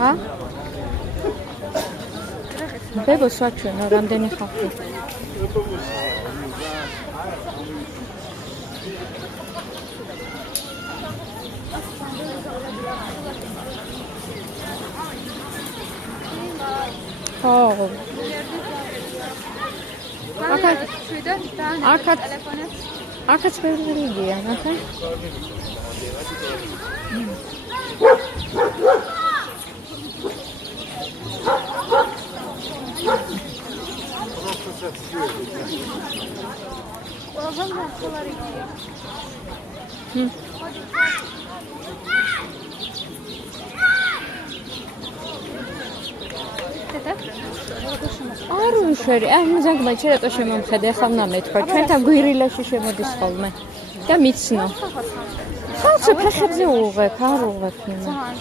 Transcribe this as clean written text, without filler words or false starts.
რა? ბებოს ვაჩვენო რამდენი ხალხი. Oh. Arkaç böyle gidiyor, bakın. არ უშვერი, მზანგმა ჩერატო შემომხედე, ახლა უნდა მეთქვა, ჩვენთან გვირილაში შემოდის ხოლმე და მიცნო. ხალხი ფეხებზე უღებ, არ უღებ იმას.